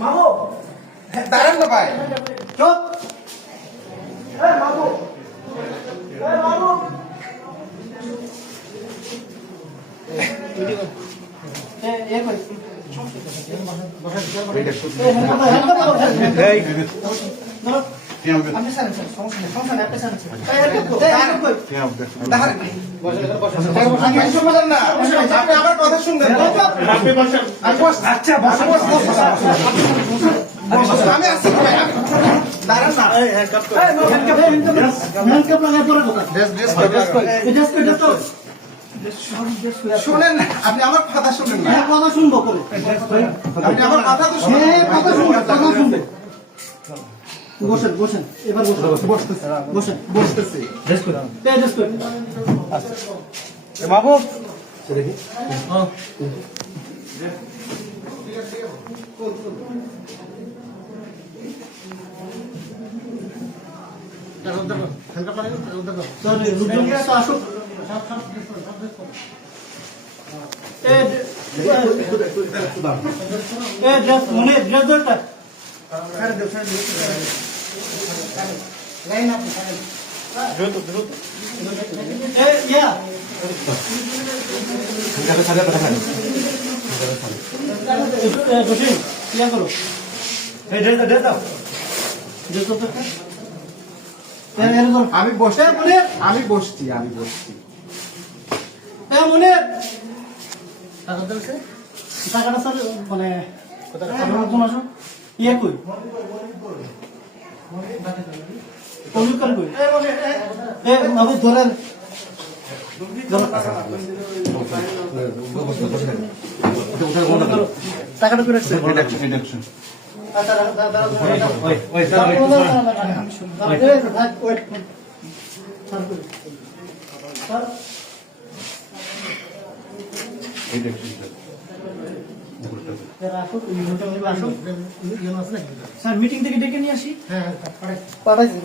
মামু দাঁড়ান না ভাই, চুপ। মামু মামু আমার কথা শুনবেন। আচ্ছা আমি আসছি, দাঁড়ান না। শোনেন না, আপনি আমার কথা শুনেন না। কথা শুনবো করে আপনি আমার কথা তো শুনেন। কথা শুনবো, কথা শুনবো। বসেন বসেন, এবার বসেন। বসতেছে বসেন বসতেছি। বাবু দেখি আসুক। মনে ড্রেস দরকার করো। আমি বসছি, আমি বসছি, আমি বসছি। মনে টাকাটা স্যার মানে ইয়ে কই কমিউনিকার কই বাবু ধরেন টাকাটা করে রাখছে। আচ্ছা স্যার মিটিং থেকে ডেকে নিয়ে আসি। হ্যাঁ পাঠাইছি।